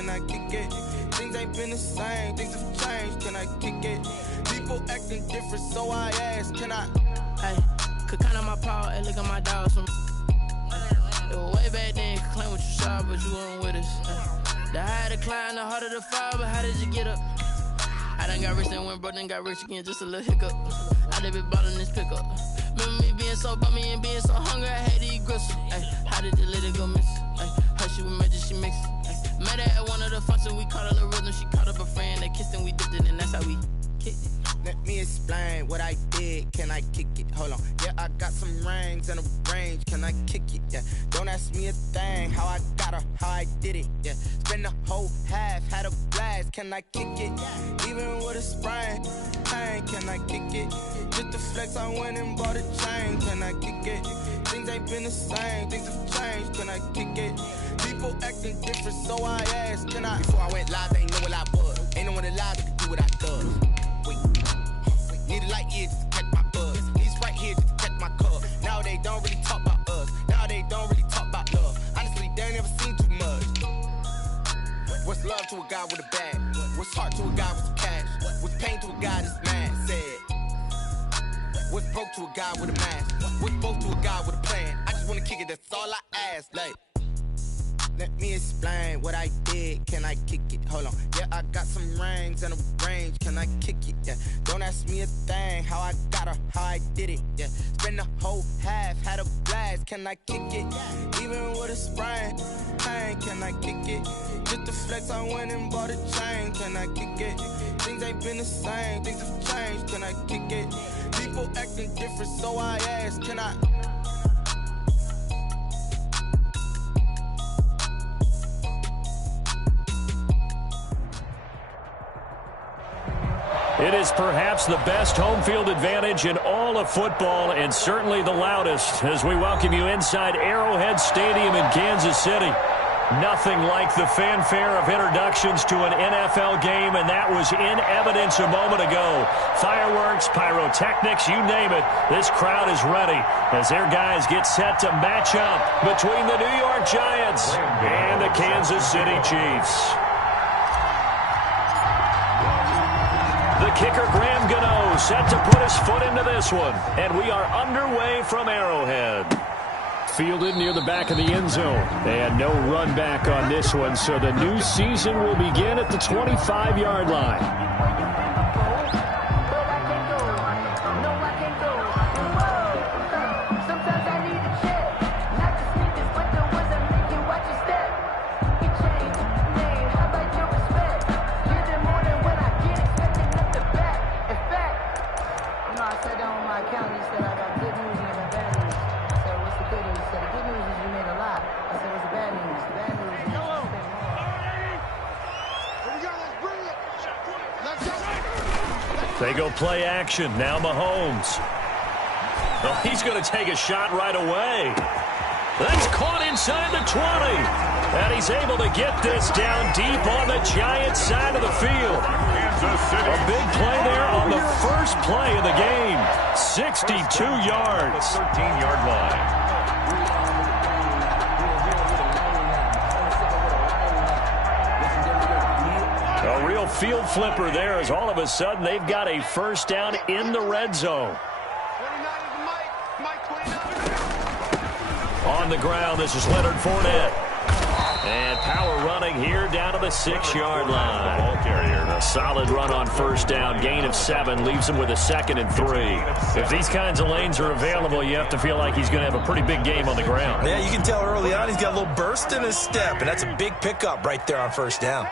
can I kick it? Things ain't been the same, things have changed, can I kick it? People acting different, so I ask, can I? Hey, could count on my power, hey, look at my dogs. It was way back then, could claim what you saw, but you weren't with us. The higher the climb, the harder the fall, but how did you get up? I done got rich and went broke, then got rich again, just a little hiccup. I done been ballin' this pickup. Remember me being so bummy and being so hungry, I had to eat gristle. Ay, how did the lady go miss? Ay, how she was magic, she mixed. Met her at one of the functions, we caught a little rhythm. She caught up a friend, they kissed and we dipped it, and that's how we kicked it. Let me explain what I did, can I kick it? Hold on, yeah, I got some rings and a range, can I kick it? Yeah, don't ask me a thing, how I got her, how I did it. Yeah, spend the whole half, had a blast, can I kick it? Even with a sprain, pain, can I kick it? Just to flex, I went and bought a chain, can I kick it? Things ain't been the same, things have changed, can I kick it? People acting different, so I asked, can I? Before I went live, they ain't know what I was. Ain't no one alive that could do what I does. Wait, need a light year just to catch my buzz. These right here just to catch my cup. Now they don't really talk about us. Now they don't really talk about love. Honestly, they ain't never seen too much. What's love to a guy with a bag? What's heart to a guy with some cash? What's pain to a guy that's mad? Said. What's broke to a guy with a mask? What's both to a guy with a plan? I just wanna kick it, that's all I ask. Like, let me explain what I did, can I kick it? Hold on, yeah, I got some rings and a range, can I kick it? Yeah, don't ask me a thing, how I got her, how I did it. Yeah, spend the whole half, had a blast, can I kick it? Even with a sprain, pain, can I kick it? Just to flex, I went and bought a chain, can I kick it? Things ain't been the same, things have changed, can I kick it? People acting different, so I ask, can I? It is perhaps the best home field advantage in all of football, and certainly the loudest, as we welcome you inside Arrowhead Stadium in Kansas City. Nothing like the fanfare of introductions to an NFL game, and that was in evidence a moment ago. Fireworks, pyrotechnics, you name it. This crowd is ready as their guys get set to match up between the New York Giants and the Kansas City Chiefs. The kicker, Graham Gano, set to put his foot into this one. And we are underway from Arrowhead. Fielded near the back of the end zone. And no run back on this one, so the new season will begin at the 25-yard line. They go play action. Now Mahomes. Oh, he's going to take a shot right away. That's caught inside the 20. And he's able to get this down deep on the Giants side of the field. A big play there on the first play of the game. 62 yards. 13-yard line. A real field flipper there, as all of a sudden they've got a first down in the red zone. On the ground, this is Leonard Fournette. And power running here down to the 6-yard line. Ball carrier. A solid run on first down. Gain of 7 leaves him with a 2nd and 3. If these kinds of lanes are available, you have to feel like he's going to have a pretty big game on the ground. Yeah, you can tell early on he's got a little burst in his step, and that's a big pickup right there on first down.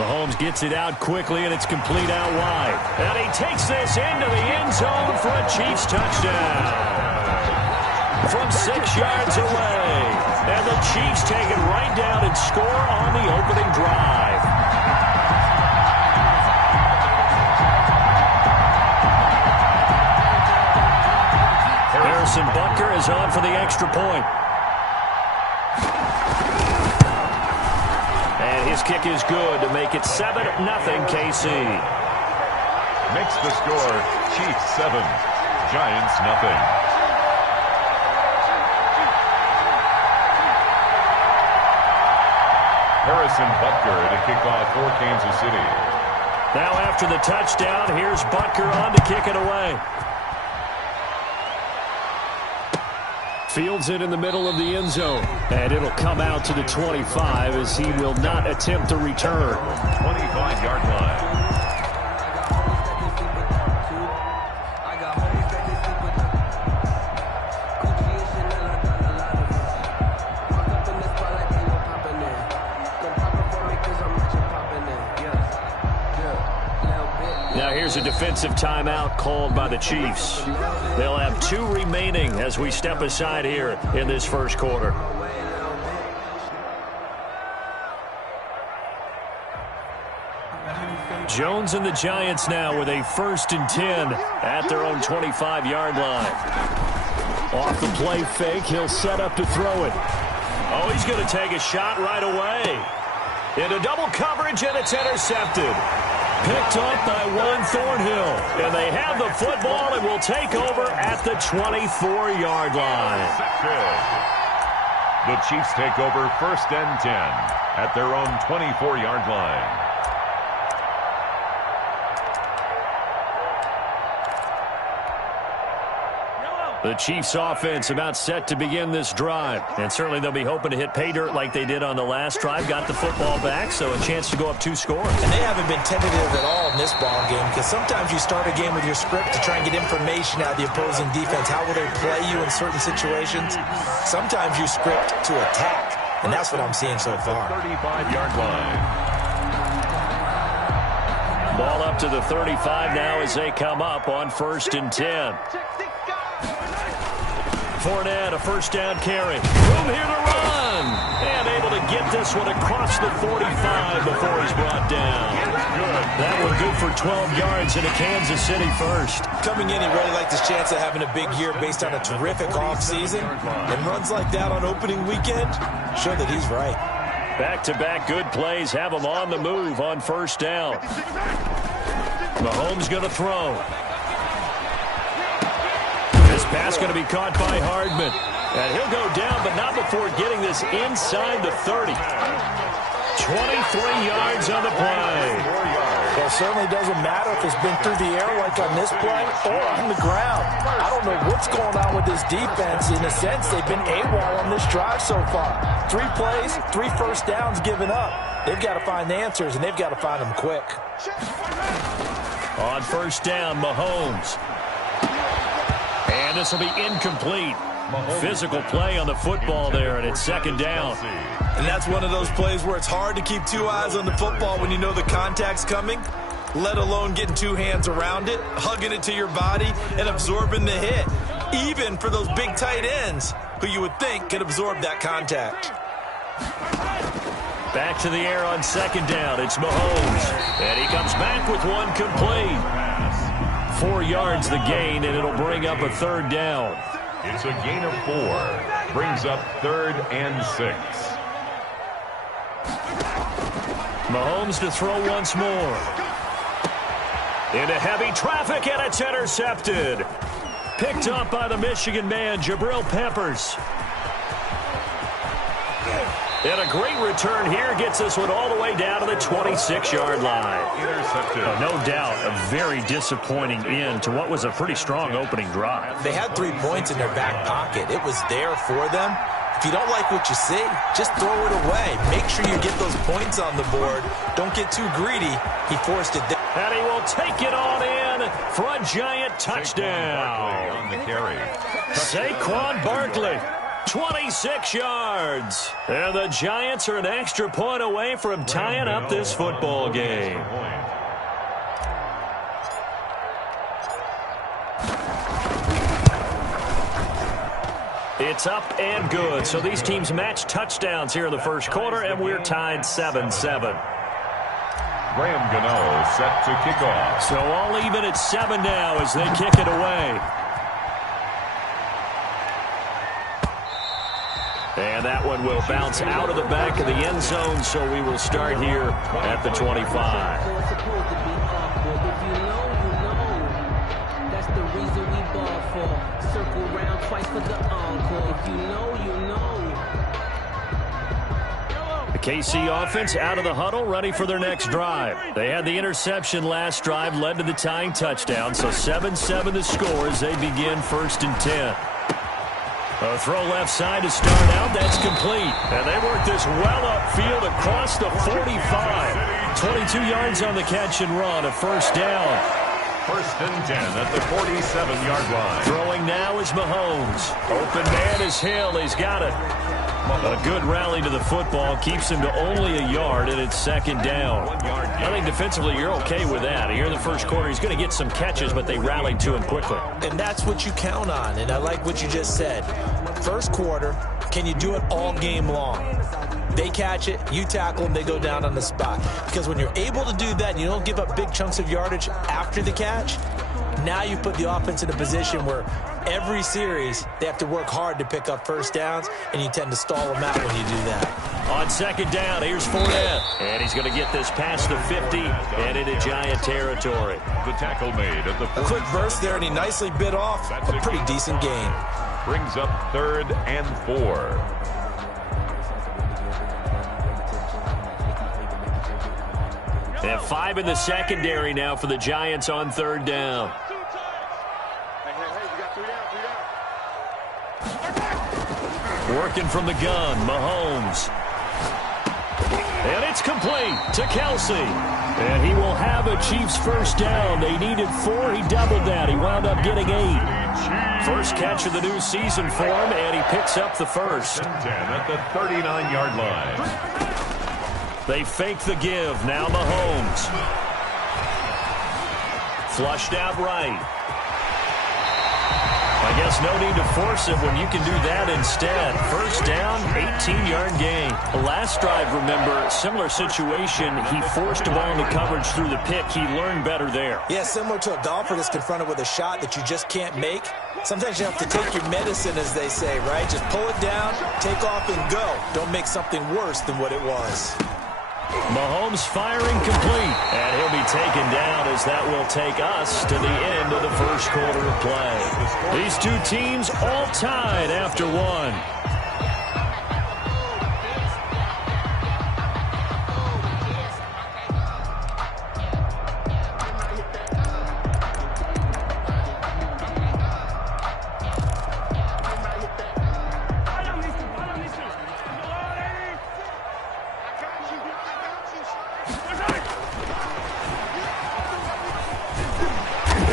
Mahomes gets it out quickly, and it's complete out wide. And he takes this into the end zone for a Chiefs touchdown. From 6 yards away. And the Chiefs take it right down and score on the opening drive. Harrison Butker is on for the extra point. And his kick is good to make it 7-0 KC. Makes the score Chiefs 7, Giants 0. Harrison Butker to kick off for Kansas City. Now after the touchdown, here's Butker on to kick it away. Fields it in the middle of the end zone. And it'll come out to the 25 as he will not attempt to return. 25-yard line. Here's a defensive timeout called by the Chiefs. They'll have 2 remaining as we step aside here in this first quarter. Jones and the Giants now with a 1st and 10 at their own 25-yard line. Off the play fake, he'll set up to throw it. Oh, he's going to take a shot right away. Into double coverage, and it's intercepted. Picked up by Juan Thornhill. And they have the football and will take over at the 24-yard line. The Chiefs take over 1st and 10 at their own 24-yard line. The Chiefs offense about set to begin this drive. And certainly they'll be hoping to hit pay dirt like they did on the last drive. Got the football back, so a chance to go up 2 scores. And they haven't been tentative at all in this ball game, because sometimes you start a game with your script to try and get information out of the opposing defense. How will they play you in certain situations? Sometimes you script to attack, and that's what I'm seeing so far. 35-yard line. Ball up to the 35 now as they come up on 1st and 10. Fournette, a 1st down carry. Room here to run. And able to get this one across the 45 before he's brought down. That one good for 12 yards in a Kansas City 1st. Coming in, he really liked his chance of having a big year based on a terrific offseason. And runs like that on opening weekend show that he's right. Back-to-back good plays have him on the move on 1st down. Mahomes going to throw. This pass going to be caught by Hardman. And he'll go down, but not before getting this inside the 30. 23 yards on the play. Well, it certainly doesn't matter if it's been through the air like on this play or on the ground. I don't know what's going on with this defense. In a sense, they've been AWOL on this drive so far. 3 plays, 3 first downs given up. They've got to find answers, and they've got to find them quick. On 1st down, Mahomes. And this will be incomplete. Physical play on the football there, and it's 2nd down. And that's one of those plays where it's hard to keep 2 eyes on the football when you know the contact's coming, let alone getting 2 hands around it, hugging it to your body, and absorbing the hit, even for those big tight ends who you would think could absorb that contact. Back to the air on 2nd down. It's Mahomes. And he comes back with one complete. 4 yards the gain, and it'll bring up a 3rd down. It's a gain of 4. Brings up 3rd and 6. Mahomes to throw once more. Into heavy traffic, and it's intercepted. Picked up by the Michigan man, Jabril Peppers. And a great return here gets this one all the way down to the 26-yard line. Intercepted. No doubt, a very disappointing end to what was a pretty strong opening drive. They had 3 points in their back pocket. It was there for them. If you don't like what you see, just throw it away. Make sure you get those points on the board. Don't get too greedy. He forced it down. And he will take it on in for a giant touchdown. On the carry. Saquon Barkley. 26 yards. And the Giants are an extra point away from tying up this football game. It's up and good. So these teams match touchdowns here in the first quarter, and we're tied 7-7. Graham Gano set to kick off. So all even at 7 now as they kick it away. And that one will bounce out of the back of the end zone, so we will start here at the 25. That's the reason we ball for. Circle round twice for the encore. If you know, you know. The KC offense out of the huddle, ready for their next drive. They had the interception last drive, led to the tying touchdown, so 7-7 the score as they begin 1st and 10. A throw left side to start out. That's complete. And they work this well upfield across the 45. 22 yards on the catch and run, a 1st down. 1st and 10 at the 47-yard line. Throwing now is Mahomes. Open man is Hill. He's got it. A good rally to the football keeps him to only a yard, and it's 2nd down. I think defensively you're okay with that. Here in the 1st quarter, he's going to get some catches, but they rallied to him quickly. And that's what you count on, and I like what you just said. 1st quarter, can you do it all game long? They catch it, you tackle them, they go down on the spot. Because when you're able to do that and you don't give up big chunks of yardage after the catch, now you put the offense in a position where every series they have to work hard to pick up 1st downs, and you tend to stall them out when you do that. On 2nd down, here's Fournette. And he's going to get this past the 50 and into Giant territory. The tackle made at the 40. A quick burst there, and he nicely bit off a pretty decent gain. Brings up 3rd and 4. They have 5 in the secondary now for the Giants on 3rd down. Working from the gun, Mahomes. And it's complete to Kelsey. And he will have a Chiefs 1st down. They needed 4. He doubled that. He wound up getting 8. 1st catch of the new season for him, and he picks up the 1st. 10 at the 39-yard line. They fake the give. Now Mahomes. Flushed out right. I guess no need to force it when you can do that instead. 1st down, 18-yard gain. The last drive, remember, similar situation. He forced a ball into coverage through the pick. He learned better there. Yeah, similar to a golfer that's confronted with a shot that you just can't make. Sometimes you have to take your medicine, as they say, right? Just pull it down, take off, and go. Don't make something worse than what it was. Mahomes firing complete, and he'll be taken down as that will take us to the end of the 1st quarter of play. These two teams all tied after 1.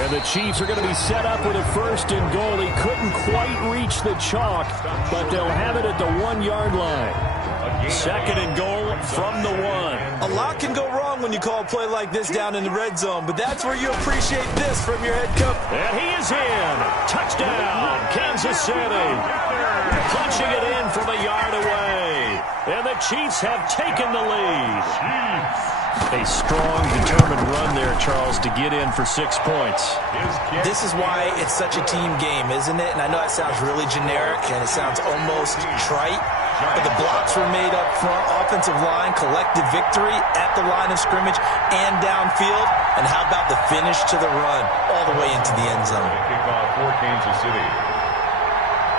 The Chiefs are going to be set up with a 1st and goal. He couldn't quite reach the chalk, but they'll have it at the 1-yard line. 2nd and goal from the 1. A lot can go wrong when you call a play like this down in the red zone, but that's where you appreciate this from your head coach. And he is in. Touchdown, Kansas City. Punching it in from a yard away. And the Chiefs have taken the lead. A strong, determined run there, Charles, to get in for 6 points. This is why it's such a team game, isn't it? And I know that sounds really generic, and it sounds almost trite, but the blocks were made up front, offensive line, collective victory at the line of scrimmage and downfield. And how about the finish to the run all the way into the end zone? Kickoff for Kansas City.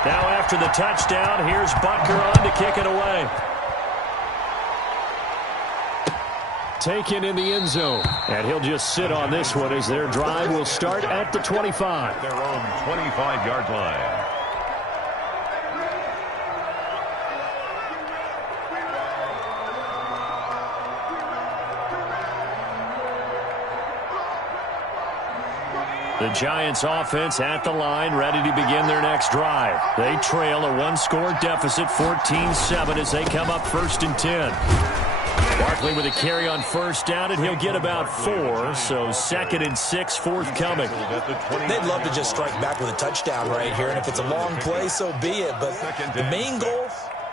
Now after the touchdown, here's Butker on to kick it away. Taken in the end zone. And he'll just sit on this one as their drive will start at the 25. Their own 25-yard line. The Giants offense at the line, ready to begin their next drive. They trail a 1-score deficit, 14-7 as they come up 1st and 10. Barkley with a carry on 1st down, and he'll get about 4, so 2nd and 6 forthcoming. They'd love to just strike back with a touchdown right here, and if it's a long play, so be it. But the main goal,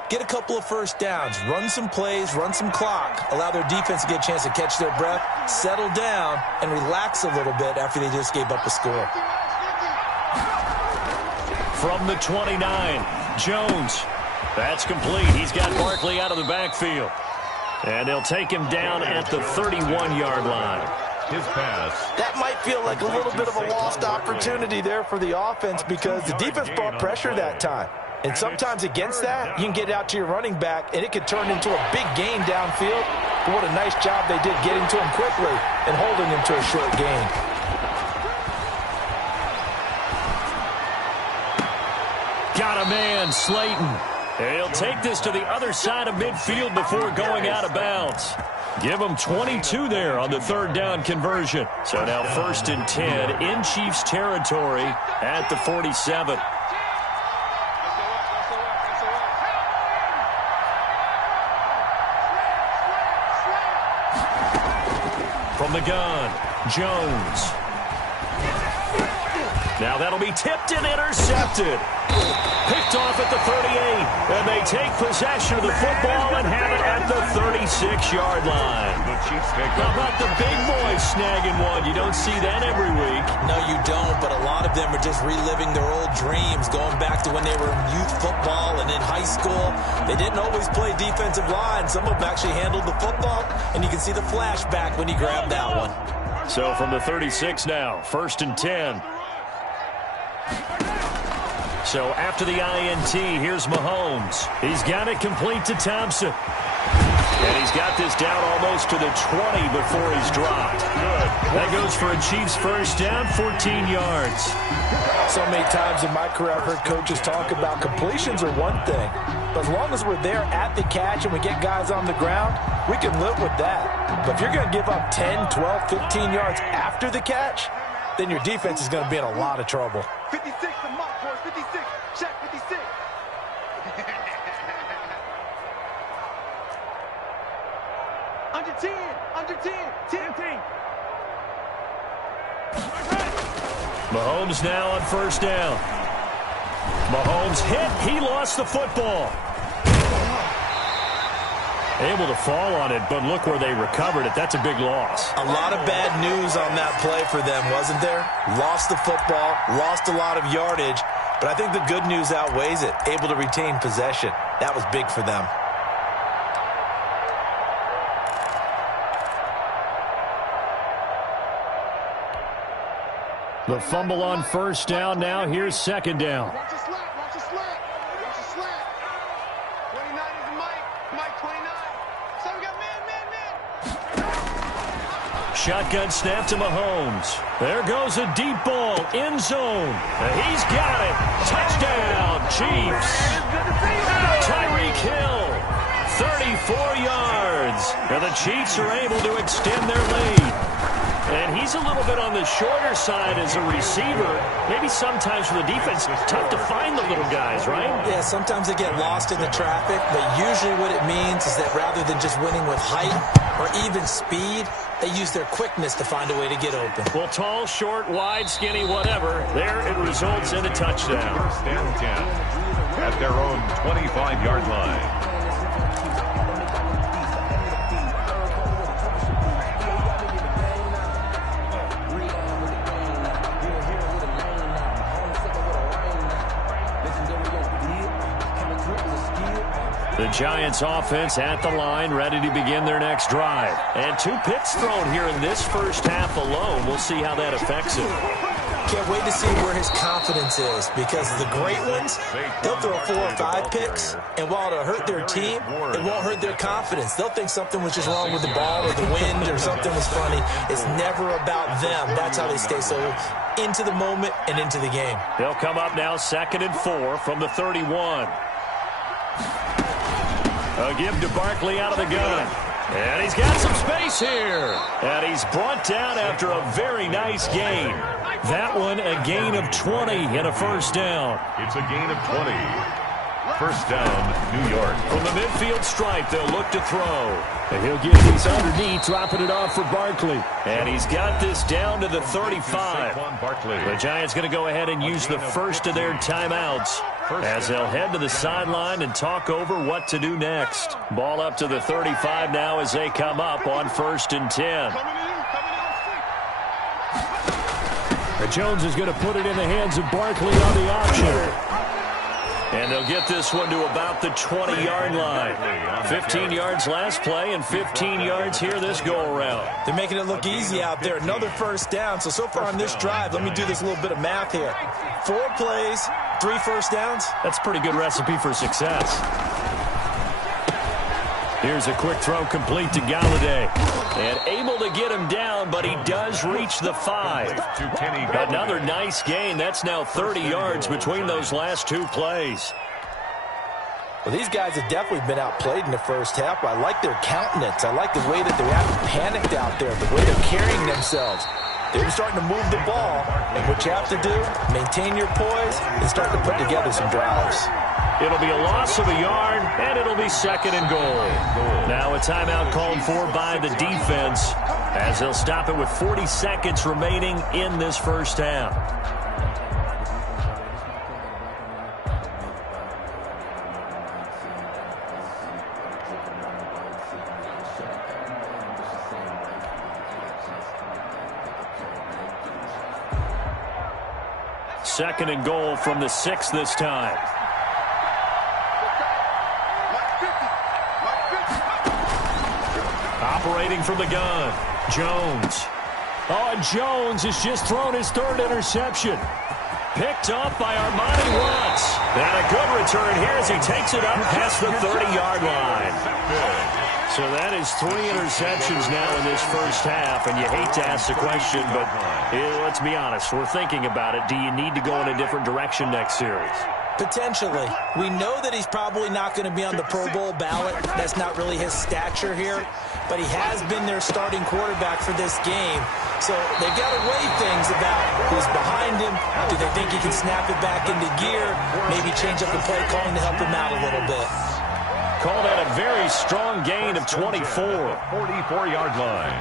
get a couple of 1st downs, run some plays, run some clock, allow their defense to get a chance to catch their breath, settle down, and relax a little bit after they just gave up a score. From the 29, Jones. That's complete. He's got Barkley out of the backfield. And they'll take him down at the 31-yard line. His pass. That might feel like a little bit of a lost opportunity there for the offense because the defense brought pressure that time. And sometimes against that, you can get out to your running back, and it could turn into a big gain downfield. But what a nice job they did getting to him quickly and holding him to a short gain. Got a man, Slayton. He'll take this to the other side of midfield before going out of bounds. Give him 22 there on the third down conversion. So now 1st and 10 in Chiefs territory at the 47. From the gun, Jones. Now that'll be tipped and intercepted. Picked off at the 38, and they take possession of the football and have it at the 36-yard line. How about the big boys snagging one? You don't see that every week. No, you don't, but a lot of them are just reliving their old dreams, going back to when they were in youth football and in high school. They didn't always play defensive line. Some of them actually handled the football, and you can see the flashback when he grabbed that one. So from the 36 now, 1st and 10. So after the INT, here's Mahomes. He's got it complete to Thompson. And he's got this down almost to the 20 before he's dropped. That goes for a Chiefs first down, 14 yards. So many times in my career, I've heard coaches talk about completions are one thing. But as long as we're there at the catch and we get guys on the ground, we can live with that. But if you're going to give up 10, 12, 15 yards after the catch, then your defense is going to be in a lot of trouble. 56, the mark, boys. 56. Check 56. Under 10. Under 10. 10. Mahomes now on first down. Mahomes hit. He lost the football. Able to fall on it, but look where they recovered it. That's a big loss. A lot of bad news on that play for them, wasn't there? Lost the football, lost a lot of yardage, but I think the good news outweighs it. Able to retain possession. That was big for them. The fumble on first down. Now here's second down. Watch your slap. Watch your slap. Watch your slap. 29 is the Mike. Mike 29. So we got man. Shotgun snap to Mahomes. There goes a deep ball. End zone. He's got it. Touchdown, Chiefs. Tyreek Hill. 34 yards. And the Chiefs are able to extend their lead. And he's a little bit on the shorter side as a receiver. Maybe sometimes for the defense, it's tough to find the little guys, right? Yeah, sometimes they get lost in the traffic, but usually what it means is that rather than just winning with height or even speed, they use their quickness to find a way to get open. Well, tall, short, wide, skinny, whatever, there it results in a touchdown. 1st and 10 at their own 25-yard line. The Giants offense at the line, ready to begin their next drive. And 2 picks thrown here in this first half alone. We'll see how that affects him. Can't wait to see where his confidence is, because the great ones, they'll throw 4 or 5 picks, and while it'll hurt their team, it won't hurt their confidence. They'll think something was just wrong with the ball or the wind or something was funny. It's never about them. That's how they stay so into the moment and into the game. They'll come up now 2nd and 4 from the 31. A give to Barkley out of the gun. And he's got some space here. And he's brought down after a very nice gain. That one a gain of 20 and a first down. It's a gain of 20. First down, New York. From the midfield stripe, they'll look to throw. And he'll get these underneath, dropping it off for Barkley. And he's got this down to the 35. The Giants going to go ahead and use the first of their timeouts as they'll head to the sideline and talk over what to do next. Ball up to the 35 now as they come up on 1st and 10. Jones is going to put it in the hands of Barkley on the option. And they'll get this one to about the 20-yard line. 15 yards last play and 15 yards here this go-around. They're making it look easy out there. Another first down. So far on this drive, let me do this little bit of math here. 4 plays, 3 first downs. That's a pretty good recipe for success. Here's a quick throw complete to Galladay. And able to get him down, but he does reach the 5. Another nice gain. That's now 30 yards between those last 2 plays. Well, these guys have definitely been outplayed in the first half. I like their countenance. I like the way that they haven't panicked out there, the way they're carrying themselves. They're starting to move the ball, and what you have to do, maintain your poise and start to put together some drives. It'll be a loss of a yard, and it'll be 2nd and goal. Now a timeout called for by the defense as they'll stop it with 40 seconds remaining in this first half. Second and goal from the 6 this time. Operating from the gun, Jones. Oh, and Jones has just thrown his 3rd interception. Picked up by Armani Watts. And a good return here as he takes it up past the 30-yard line. So that is 3 interceptions now in this first half, and you hate to ask the question, but let's be honest, we're thinking about it. Do you need to go in a different direction next series? Potentially. We know that he's probably not going to be on the Pro Bowl ballot. That's not really his stature here, but he has been their starting quarterback for this game. So they've got to weigh things about who's behind him. Do they think he can snap it back into gear? Maybe change up the play calling to help him out a little bit. Call that a very strong gain of 24. 44-yard line.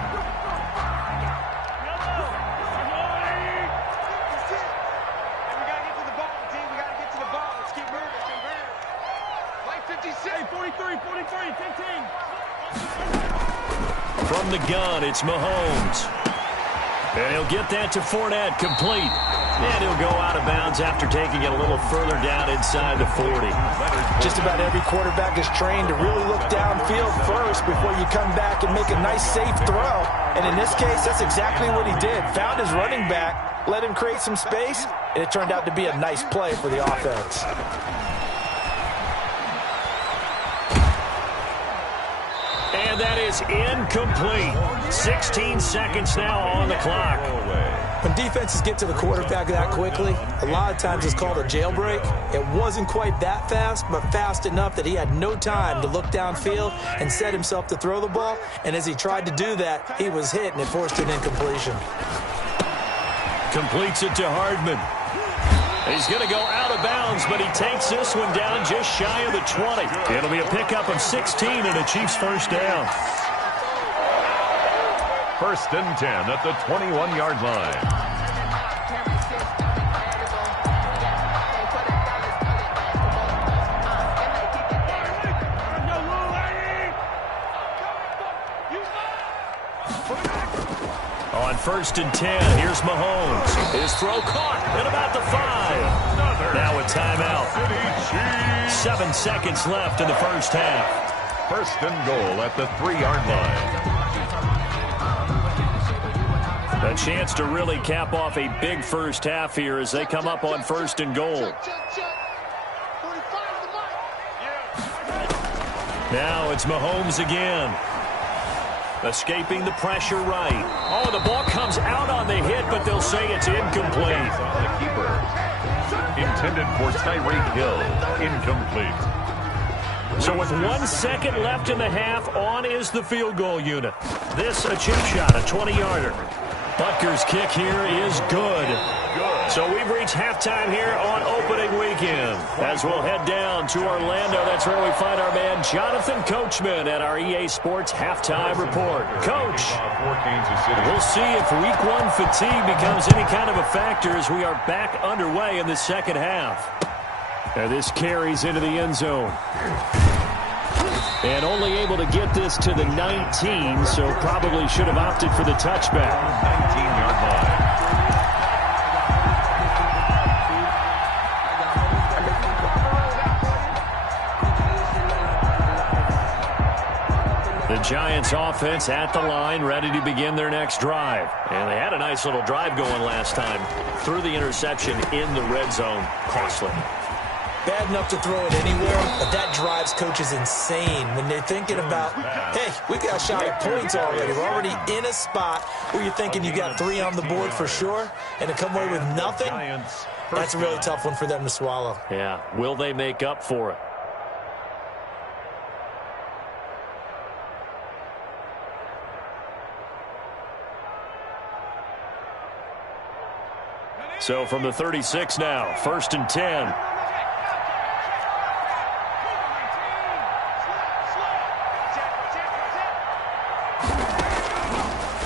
From the gun, it's Mahomes. And he'll get that to Fournette, complete. And he'll go out of bounds after taking it a little further down inside the 40. Just about every quarterback is trained to really look downfield first before you come back and make a nice, safe throw. And in this case, that's exactly what he did. Found his running back, let him create some space, and it turned out to be a nice play for the offense. And that is incomplete. 16 seconds now on the clock. When defenses get to the quarterback that quickly, a lot of times it's called a jailbreak. It wasn't quite that fast, but fast enough that he had no time to look downfield and set himself to throw the ball. And as he tried to do that, he was hit, and it forced an incompletion. Completes it to Hardman. He's going to go out of bounds, but he takes this one down just shy of the 20. It'll be a pickup of 16 and a Chiefs first down. 1st and 10 at the 21-yard line. On 1st and 10, here's Mahomes. His throw caught at about the 5. Now a timeout. 7 seconds left in the first half. 1st and goal at the 3-yard line. A chance to really cap off a big first half here as they come up on 1st and goal. Now it's Mahomes again. Escaping the pressure right. Oh, the ball comes out on the hit, but they'll say it's incomplete. The keeper. Intended for Tyreek Hill. Incomplete. So with 1 second left in the half, on is the field goal unit. This a chip shot, a 20-yarder. Butker's kick here is good. So we've reached halftime here on opening weekend. As we'll head down to Orlando, that's where we find our man Jonathan Coachman at our EA Sports Halftime Report. Coach, we'll see if Week 1 fatigue becomes any kind of a factor as we are back underway in the second half. And this carries into the end zone. And only able to get this to the 19, so probably should have opted for the touchback. 19-yard line. The Giants offense at the line, ready to begin their next drive. And they had a nice little drive going last time. Threw the interception in the red zone. Costly. Bad enough to throw it anywhere, but that drives coaches insane when they're thinking about, hey, we got a shot at points already. We're already in a spot where you're thinking you got 3 on the board for sure, and to come away with nothing, that's a really tough one for them to swallow. Yeah, will they make up for it? So from the 36 now, 1st and 10.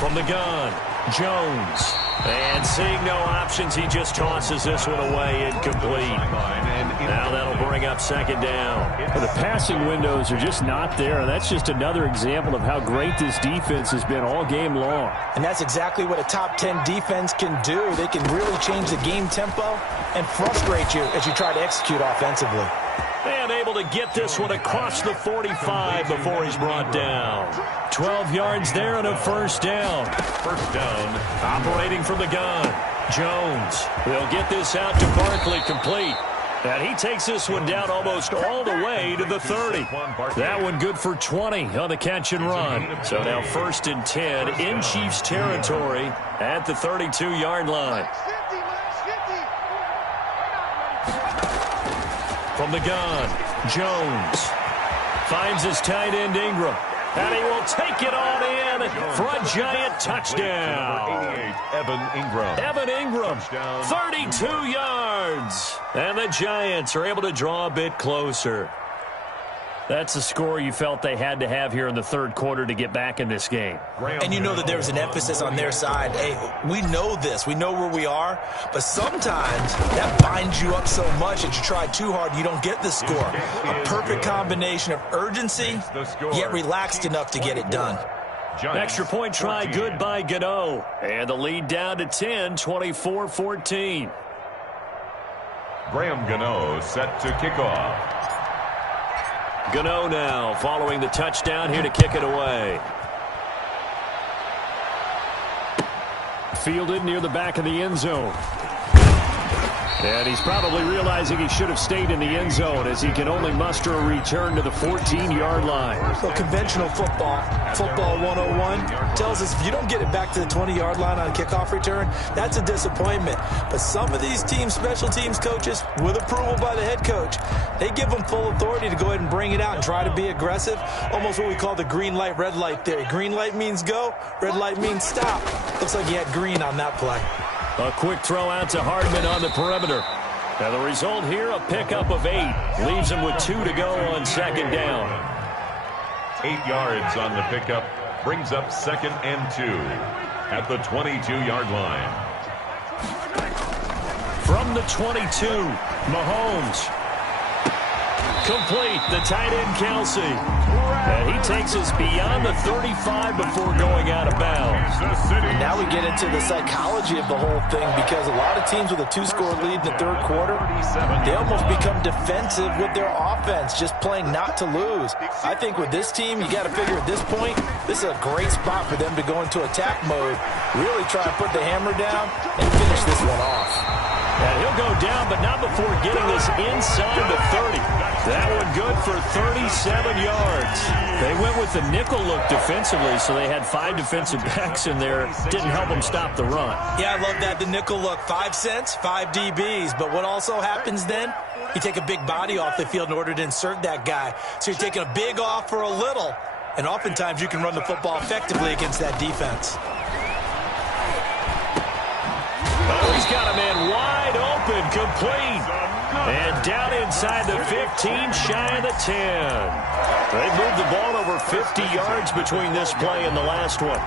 From the gun, Jones. And seeing no options, he just tosses this one away, incomplete. Now that'll bring up 2nd down. Well, the passing windows are just not there. That's just another example of how great this defense has been all game long. And that's exactly what a top 10 defense can do. They can really change the game tempo and frustrate you as you try to execute offensively. And able to get this one across the 45 before he's brought down. 12 yards there and a 1st down. 1st down. Operating from the gun, Jones. They'll get this out to Barkley, complete. And he takes this one down almost all the way to the 30. That one good for 20 on the catch and run. So now 1st and 10 in Chiefs territory at the 32-yard line. From the gun, Jones finds his tight end Ingram. And he will take it on in for a Giant touchdown. 88, Evan Ingram. 32 yards. And the Giants are able to draw a bit closer. That's the score you felt they had to have here in the 3rd quarter to get back in this game. And you know that there's an emphasis on their side. Hey, we know this. We know where we are. But sometimes that binds you up so much that you try too hard, you don't get the score. A perfect combination of urgency, yet relaxed enough to get it done. Extra point try good by Gano. And the lead down to 10, 24-14. Graham Gano set to kick off. Gano now following the touchdown here to kick it away. Fielded near the back of the end zone. And he's probably realizing he should have stayed in the end zone as he can only muster a return to the 14-yard line. So conventional football 101, tells us if you don't get it back to the 20-yard line on a kickoff return, that's a disappointment. But some of these teams, special teams coaches, with approval by the head coach, they give them full authority to go ahead and bring it out and try to be aggressive. Almost what we call the green light, red light theory. Green light means go, red light means stop. Looks like he had green on that play. A quick throw out to Hardman on the perimeter. Now the result here, a pickup of 8. Leaves him with 2 to go on 2nd down. 8 yards on the pickup. Brings up 2nd and 2 at the 22-yard line. From the 22, Mahomes. Complete, the tight end Kelsey. And he takes us beyond the 35 before going out of bounds. Now we get into the psychology of the whole thing, because a lot of teams with a 2-score lead in the 3rd quarter, they almost become defensive with their offense, just playing not to lose. I think with this team, you got to figure at this point, this is a great spot for them to go into attack mode, really try to put the hammer down and finish this one off. And he'll go down, but not before getting this inside the 30. That one good for 37 yards. They went with the nickel look defensively, so they had 5 defensive backs in there. Didn't help them stop the run. Yeah, I love that, the nickel look. 5 cents, 5 DBs. But what also happens then, you take a big body off the field in order to insert that guy. So you're taking a big off for a little, and oftentimes you can run the football effectively against that defense. Oh, he's got a man wide open, complete. And down inside the 15, shy of the 10. They've moved the ball over 50 yards between this play and the last one.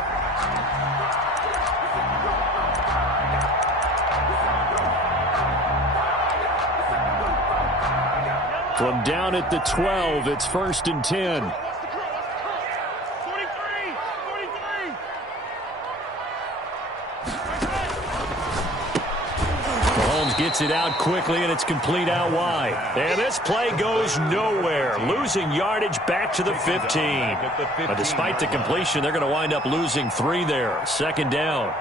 From down at the 12, it's 1st and 10. Jones gets it out quickly, and it's complete out wide. And this play goes nowhere, losing yardage back to the 15. But despite the completion, they're going to wind up losing 3 there. Second down.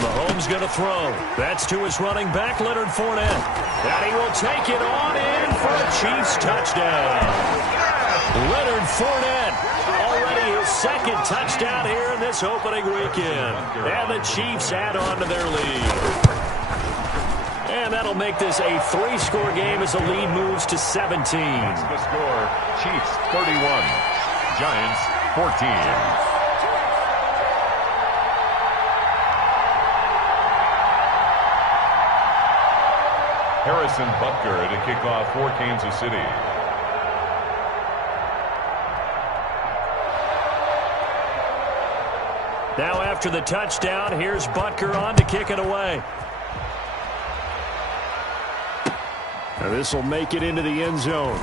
Mahomes going to throw. That's to his running back, Leonard Fournette. And he will take it on in for a Chiefs touchdown. Leonard Fournette, already his second touchdown here in this opening weekend. And the Chiefs add on to their lead. And that'll make this a 3-score game as the lead moves to 17. The score, Chiefs 31, Giants 14. Harrison Butker to kick off for Kansas City. Now after the touchdown, here's Butker on to kick it away. Now this will make it into the end zone.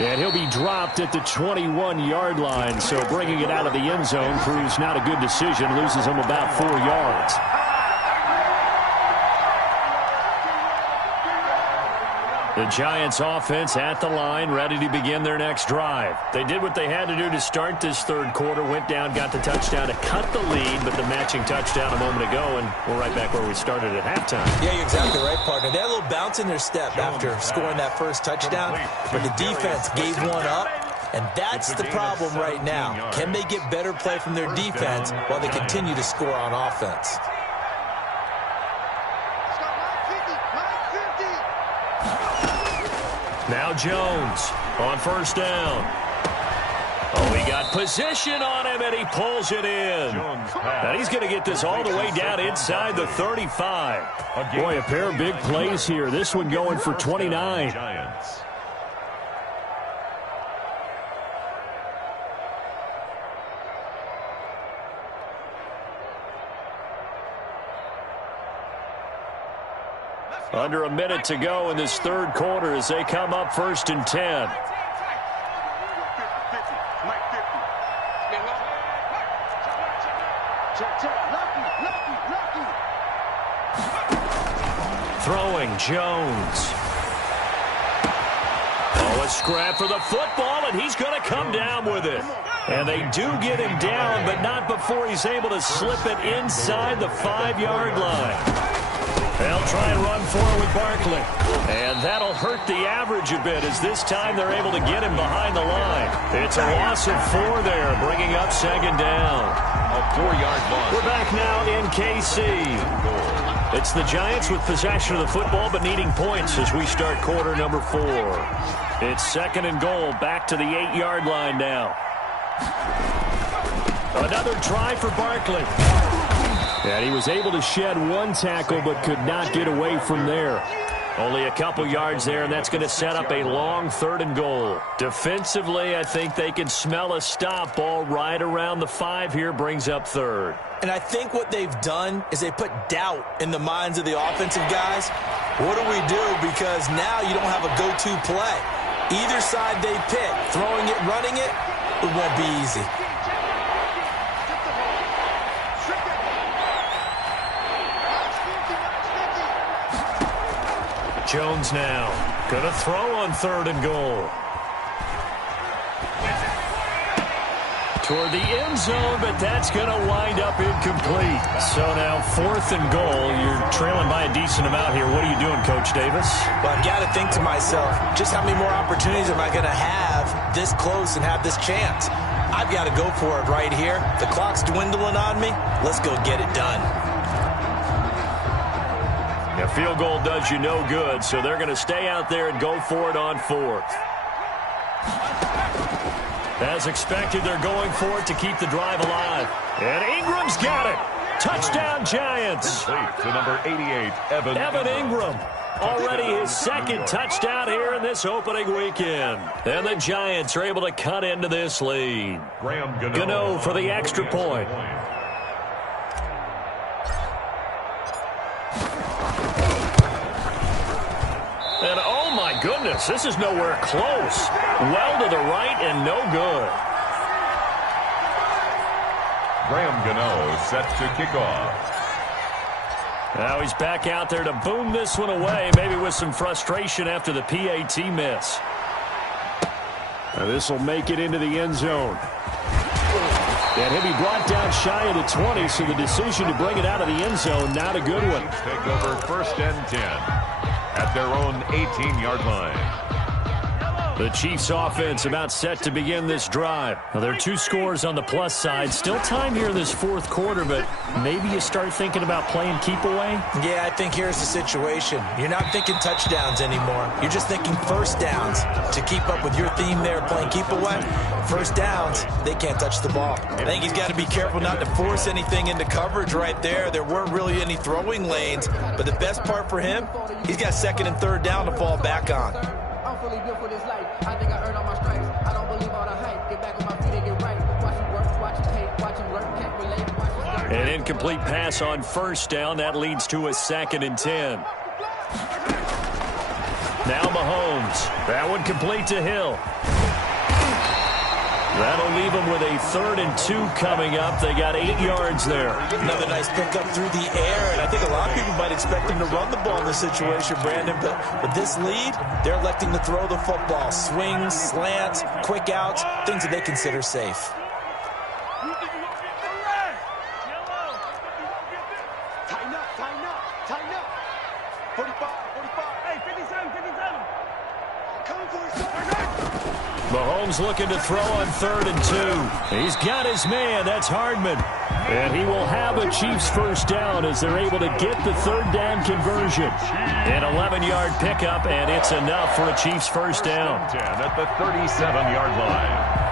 And he'll be dropped at the 21-yard line, so bringing it out of the end zone proves not a good decision, loses him about 4 yards. The Giants offense at the line, ready to begin their next drive. They did what they had to do to start this third quarter, went down, got the touchdown to cut the lead, but the matching touchdown a moment ago, and we're right back where we started at halftime. Yeah, you're exactly right, partner. They had a little bounce in their step after scoring that first touchdown, but the defense gave one up, and that's the problem right now. Can they get better play from their defense while they continue to score on offense? Now Jones on first down. Oh, he got position on him, and he pulls it in. And he's going to get this all the way down inside the 35. Boy, a pair of big plays here. This one going for 29. Giants. Under a minute to go in this third quarter as they come up 1st and 10. Throwing Jones. Oh, a scrap for the football, and he's going to come down with it. And they do get him down, but not before he's able to slip it inside the 5-yard line. They'll try and run for it with Barkley. And that'll hurt the average a bit as this time they're able to get him behind the line. It's a loss of 4 there, bringing up second down. A 4-yard loss. We're back now in KC. It's the Giants with possession of the football but needing points as we start quarter number 4. It's 2nd and goal, back to the 8-yard line now. Another try for Barkley. And he was able to shed 1 tackle but could not get away from there. Only a couple yards there, and that's going to set up a long 3rd and goal. Defensively, I think they can smell a stop ball right around the 5 here, brings up 3rd. And I think what they've done is they put doubt in the minds of the offensive guys. What do we do? Because now you don't have a go-to play. Either side they pick, throwing it, running it, it won't be easy. Jones now going to throw on 3rd and goal. Toward the end zone, but that's going to wind up incomplete. So now 4th and goal. You're trailing by a decent amount here. What are you doing, Coach Davis? Well, I've got to think to myself, just how many more opportunities am I going to have this close and have this chance? I've got to go for it right here. The clock's dwindling on me. Let's go get it done. A field goal does you no good, so they're going to stay out there and go for it on 4th. As expected, they're going for it to keep the drive alive. And Ingram's got it. Touchdown, Giants. Complete to number 88, Evan Ingram. Already his 2nd touchdown here in this opening weekend. And the Giants are able to cut into this lead. Gano for the extra point. And oh my goodness, this is nowhere close. Well to the right and no good. Graham Gano set to kick off. Now he's back out there to boom this one away, maybe with some frustration after the PAT miss. This will make it into the end zone. And he'll be brought down shy of the 20, so the decision to bring it out of the end zone, not a good one. Take over 1st and 10 at their own 18-yard line. The Chiefs offense about set to begin this drive. Now, there are 2 scores on the plus side. Still time here in this 4th quarter, but maybe you start thinking about playing keep away? Yeah, I think here's the situation. You're not thinking touchdowns anymore. You're just thinking first downs. To keep up with your theme there, playing keep away, first downs, they can't touch the ball. I think he's got to be careful not to force anything into coverage right there. There weren't really any throwing lanes, but the best part for him, he's got 2nd and 3rd down to fall back on. Fully built for this life. I think I earned all my stripes. I don't believe all the hype. Get back on my feet and get right. Watch him work, watch him hate, watch him learn, can't relate. Watch him An incomplete pass on 1st down. That leads to a 2nd and 10. Now Mahomes. That one complete to Hill. That'll leave them with a 3rd and 2 coming up. They got 8 yards there. Another nice pickup through the air, and I think a lot of people might expect him to run the ball in this situation, Brandon, but with this lead, they're electing to throw the football. Swings, slants, quick outs, things that they consider safe. Tighten up, tighten up, tighten up. 45, 45. Hey, 57, 57. Coming for his Mahomes looking to throw on 3rd and 2. He's got his man. That's Hardman. And he will have a Chiefs 1st down as they're able to get the 3rd down conversion. An 11-yard pickup, and it's enough for a Chiefs 1st down. 10 at the 37-yard line.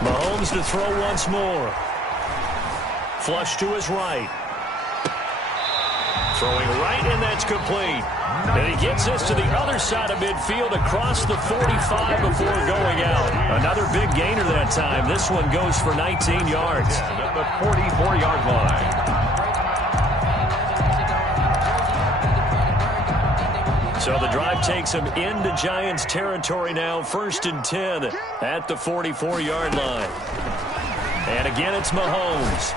Mahomes to throw once more. Flush to his right. Throwing right, and that's complete. And he gets this to the other side of midfield across the 45 before going out. Another big gainer that time. This one goes for 19 yards. At the 44-yard line. So the drive takes him into Giants territory now. 1st and 10 at the 44-yard line. And again, it's Mahomes.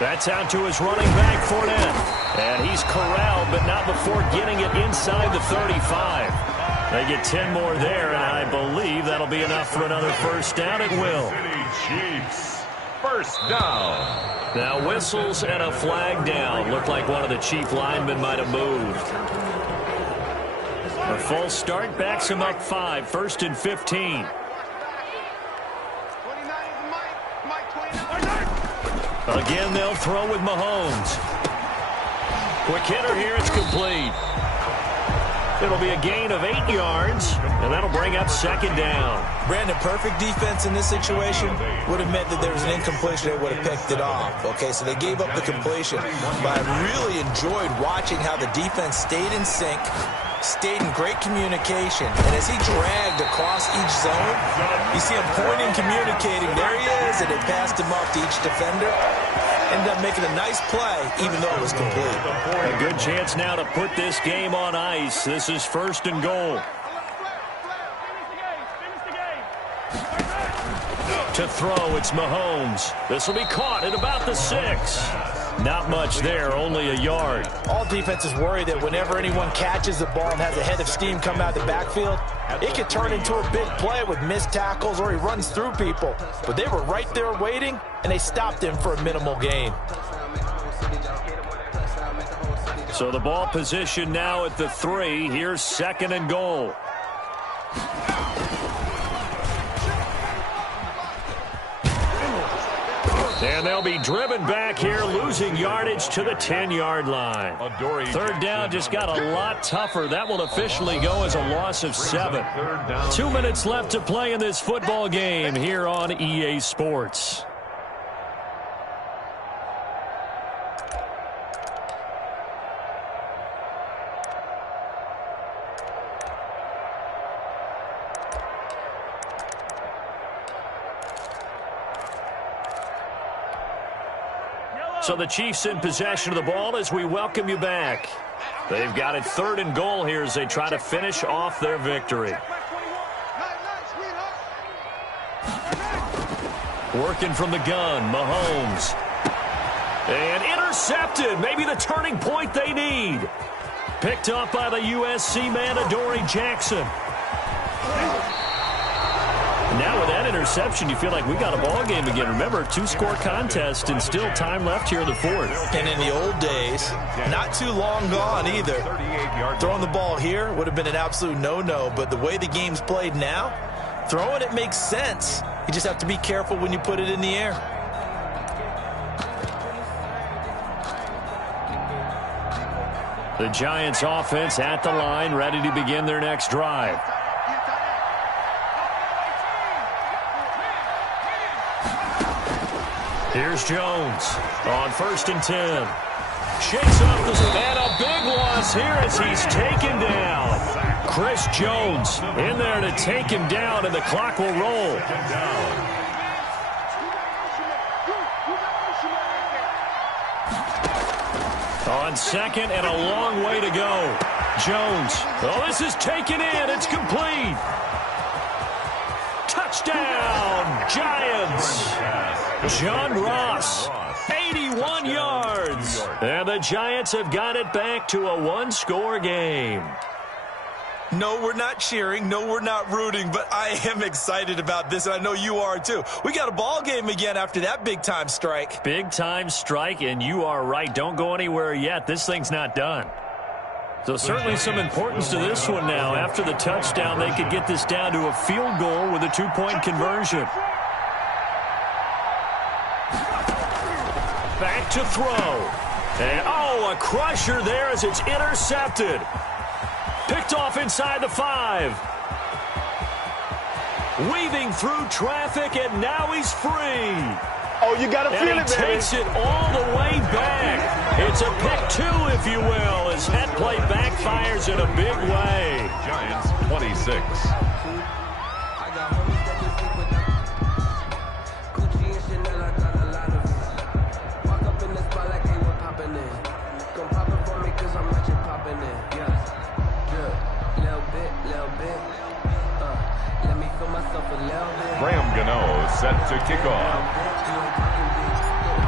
That's out to his running back, Fournette. And he's corralled, but not before getting it inside the 35. They get 10 more there, and I believe that'll be enough for another 1st down. It will. City Chiefs, 1st down. Now whistles and a flag down. Looked like one of the Chief linemen might have moved. A full start backs him up 5. 1st and 15. 29 is Mike 29. Again, they'll throw with Mahomes. Quick hitter here. It's complete. It'll be a gain of 8 yards, and that'll bring up 2nd down. Brandon, perfect defense in this situation would have meant that there was an incompletion. They would have picked it off. Okay, so they gave up the completion. But I really enjoyed watching how the defense stayed in sync, stayed in great communication. And as he dragged across each zone, you see him pointing, communicating. There he is, and they passed him off to each defender. Ended up making a nice play, even though it was complete. A good chance now to put this game on ice. This is 1st and goal. To throw, it's Mahomes. This will be caught at about the 6. Not much there, only a yard. All defenses worry that whenever anyone catches the ball and has a head of steam come out of the backfield, it could turn into a big play with missed tackles or he runs through people. But they were right there waiting, and they stopped him for a minimal gain. So the ball position now at the 3. Here's 2nd and goal. And they'll be driven back here, losing yardage to the 10-yard line. 3rd down just got a lot tougher. That will officially go as a loss of 7. 2 minutes left to play in this football game here on EA Sports. So the Chiefs in possession of the ball as we welcome you back. They've got it 3rd and goal here as they try to finish off their victory. Working from the gun, Mahomes. And intercepted, maybe the turning point they need. Picked up by the USC man, Adoree Jackson. Now with that interception, you feel like we got a ball game again. Remember, 2-score contest and still time left here in the 4th. And in the old days, not too long gone either. Throwing the ball here would have been an absolute no-no, but the way the game's played now, throwing it makes sense. You just have to be careful when you put it in the air. The Giants offense at the line, ready to begin their next drive. Here's Jones on 1st and 10. Shakes off the and a big loss here as he's taken down. Chris Jones in there to take him down, and the clock will roll. On 2nd and a long way to go. Jones. Oh, this is taken in. It's complete. Touchdown, Giants. John Ross, 81 yards. And the Giants have got it back to a 1-score game. No, we're not cheering. No, we're not rooting, but I am excited about this, and I know you are too. We got a ball game again after that big-time strike. Big-time strike, and you are right. Don't go anywhere yet. This thing's not done. So certainly some importance to this one now. After the touchdown, they could get this down to a field goal with a 2-point conversion. Back to throw. And, oh, a crusher there as it's intercepted. Picked off inside the 5. Weaving through traffic, and now he's free. Oh, you got to feel it, baby. And he takes it all the way back. It's a pick 2, if you will, as that play backfires in a big way. Giants 26. Set to kick off.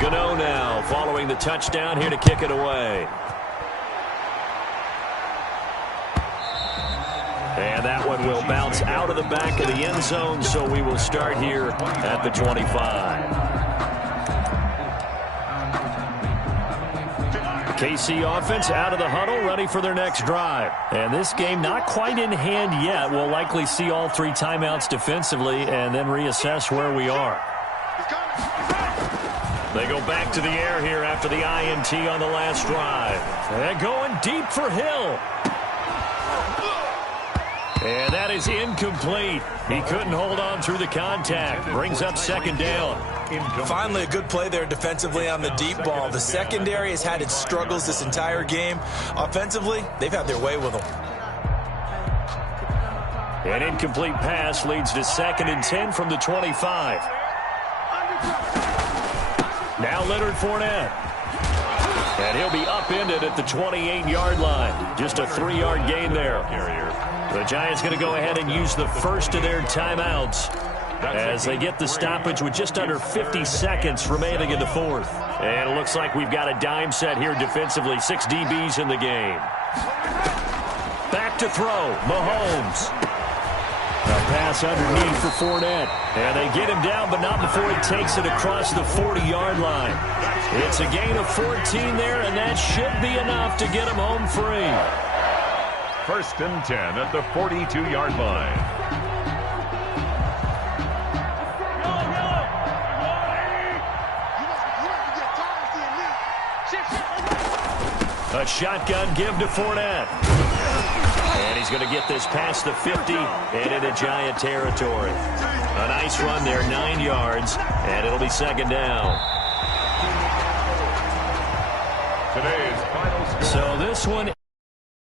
Gano now following the touchdown here to kick it away. And that one will bounce out of the back of the end zone, so we will start here at the 25. KC offense out of the huddle, ready for their next drive. And this game not quite in hand yet. We'll likely see all 3 timeouts defensively and then reassess where we are. They go back to the air here after the INT on the last drive. And going deep for Hill. And that is incomplete. He couldn't hold on through the contact. Brings up 2nd down. Finally, a good play there defensively on the deep ball. The secondary has had its struggles this entire game. Offensively, they've had their way with them. An incomplete pass leads to 2nd and 10 from the 25. Now Leonard Fournette. And he'll be upended at the 28-yard line. Just a 3-yard gain there. The Giants going to go ahead and use the first of their timeouts as they get the stoppage with just under 50 seconds remaining in the 4th. And it looks like we've got a dime set here defensively. 6 DBs in the game. Back to throw. Mahomes. A pass underneath for Fournette. And they get him down, but not before he takes it across the 40-yard line. It's a gain of 14 there, and that should be enough to get him home free. 1st and 10 at the 42-yard line. A shotgun give to Fournette. And he's going to get this past the 50 and into Giant territory. A nice run there, 9 yards, and it'll be 2nd down. Today's final score. So this one